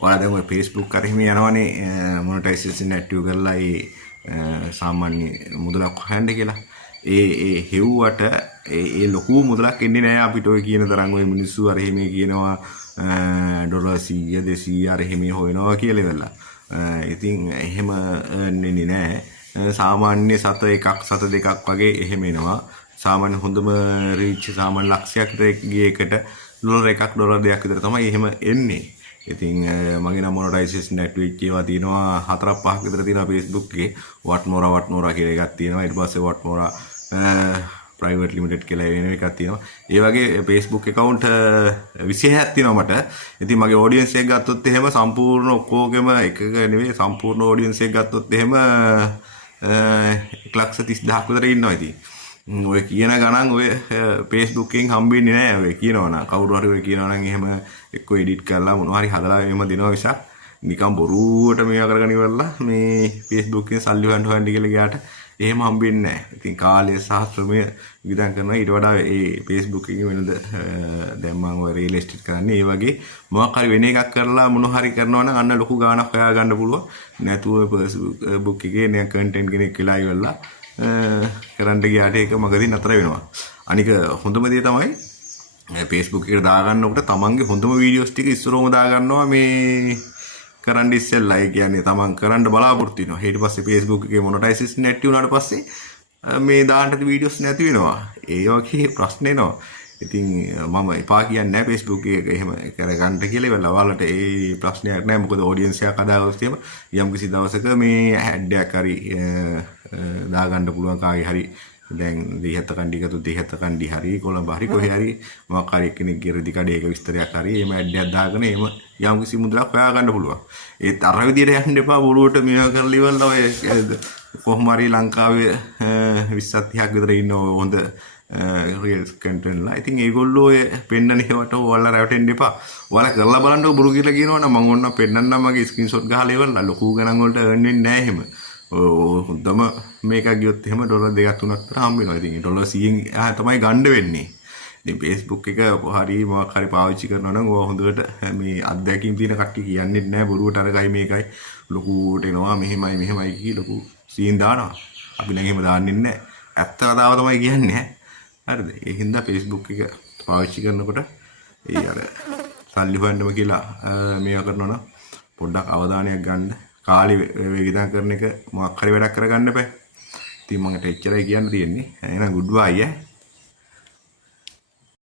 ඔයාලා දැන් ඔය Facebook කරේ හිම යනවනේ මොනටයිසේෂන් ඇක්ටිව් කරලා ඒ සාමාන්‍ය මුදලක් හොයන්න කියලා. ඒ හෙව්වට ඒ ලොකු මුදලක් එන්නේ නැහැ අපිට ඔය කියන තරම් ඔය මිනිස්සු අර එහෙම කියනවා ඩොලර් 100 200 අර එහෙම හොයනවා කියලා ඉවරලා. ඉතින් එහෙම එන්නේ නැහැ. සාමාන්‍ය සත එකක් සත දෙකක් වගේ එහෙම එනවා. සාමාන්‍ය හොඳම රීච් සාමාන්‍ය ලක්ෂයක් ගිය එකට ඩොලර් එකක් ඩොලර් දෙකක් විතර තමයි එහෙම එන්නේ. ඉතින් මගේ නම් මොනටයිසේෂන් ඇක්ටිව් වෙච්ච ඒවා තියෙනවා 4-5ක් විතර තියෙනවා Facebook එකේ. වට්නෝරා කියලා එකක් තියෙනවා. ඊට පස්සේ වට්නෝරා ප්‍රයිවට් ලිමිටඩ් කියලා වෙන එකක් තියෙනවා. ඒ වගේ Facebook account 26ක් තියෙනවා මට. ඉතින් මගේ audience එක ගත්තොත් එහෙම සම්පූර්ණ ඔක්කොගෙම එකක නෙවෙයි සම්පූර්ණ audience එක ගත්තොත් එහෙම 1,30,000ක් විතර ඉන්නවා ඉතින්. ඔය කියන ගණන් ඔය Facebook එකෙන් හම්බෙන්නේ නැහැ ඔය කියනවනම්. කවුරු හරි ඔය කියනවනම් එහෙම එක්ක එඩිට් කරලා මොනවා හරි හදලා එහෙම දෙනවා විසක් නිකන් බොරුවට මේවා කරගෙන ඉවරලා මේ Facebook එකේ සල්ලි හොයන්න කියලා ගියාට එහෙම හම්බෙන්නේ නැහැ. ඉතින් කාලය සහ ශ්‍රමය විඳන් කරනවා ඊට වඩා ඒ Facebook එකේ වෙනද දැන් මම ඔය රියල් එස්ටේට් කරන්නේ ඒ වගේ මොකක් හරි වෙන එකක් කරලා මොනවා හරි කරනවා නම් අන්න ලොකු ගාණක් හොයා ගන්න පුළුවන්. නැතුව Facebook එකේ නේ කන්ටෙන්ට් කෙනෙක් වෙලා ඉවරලා කරන්න ගියාට ඒක මගදී නතර වෙනවා. අනික හොඳම දේ තමයි Facebook එකට දාගන්නකොට තමන්ගේ හොඳම වීඩියෝස් ටික ඉස්සරහම දාගන්නවා මේ කරන්න ඉස්සෙල්ලා. ඒ කියන්නේ තමන් කරන්න බලාපොරොත්තු වෙනවා. ඊට පස්සේ Facebook එකේ මොනටයිසේෂන් ඇක්ටිව් වුණාට පස්සේ මේ දාන්න වීඩියෝස් නැති වෙනවා. ඒ වගේ ප්‍රශ්න එනවා. ඉතින් මම එපා කියන්නේ නැහැ Facebook එක එහෙම කරගන්න කියලා. ඒවල ඔයාලට ඒ ප්‍රශ්නයක් නැහැ. මොකද ඔඩියන්ස් එකක් හදාගත්තොත් එහෙම යම් කිසි දවසක මේ ඇඩ් එකක් හරි දාගන්න පුළුවන් කාගේ හරි දැන් දෙහත කණ්ඩි එකතු දෙහත කණ්ඩි හරි කොළඹ හරි කොහේ හරි මොකක් හරි කෙනෙක්ගේ රෙදි කඩේක විස්තරයක් හරි එහෙම ඇඩ් එකක් දාගෙන එහෙම යම් කිසි මුදලක් හොයා ගන්න පුළුවන්. ඒත් අර විදියට යන්න එපා බොරුවට මේවා කරලා ඉවරලා ඔය කොහොම හරි ලංකාවේ 20 30ක් විතර ඉන්න හොඳ රියල් කන්ටෙන්ට් ලා. ඉතින් ඒගොල්ලෝ ඔය පෙන්නන ඒවට ඔයාලා රැවටෙන්න එපා. ඔයාලා කරලා බලන්න බොරු කියලා කියනවනම් මම ඕන්න පෙන්නන්නම් මගේ ස්ක්‍රීන්ෂොට් ගහලා ඉවරලා ලොකු ගණන් වලට earn වෙන්නේ නැහැ එහෙම. හොඳම මේක ගියොත් එහෙම ඩොලර් 2-3ක් විතර හම්බ වෙනවා. ඉතින් ඩොලර් 100න් තමයි ගන්න වෙන්නේ. ඉතින් Facebook එක හරි මොකක් හරි පාවිච්චි කරනවා නම් ඔය හොඳට මේ අත්දැකීම් තියෙන කට්ටිය කියන්නේ නැහැ බොරුවට අරගයි මේකයි ලොකුට එනවා මෙහෙමයි කී ලොකු සීන් දානවා. අපි නම් එහෙම දාන්නේ නැහැ. ඇත්ත කතාව තමයි කියන්නේ. හරිද? ඒ හින්දා Facebook එක පාවිච්චි කරනකොට ඒ අර සල්ලි හොයන්නම කියලා මේවා කරනවා නම් පොඩ්ඩක් අවධානයක් ගන්න. කාලේ වේගිතා කරන එක මොකක් හරි වැඩක් කරගන්න බෑ. ඉතින් මම එච්චරයි කියන්න තියෙන්නේ. එහෙනම් good bye.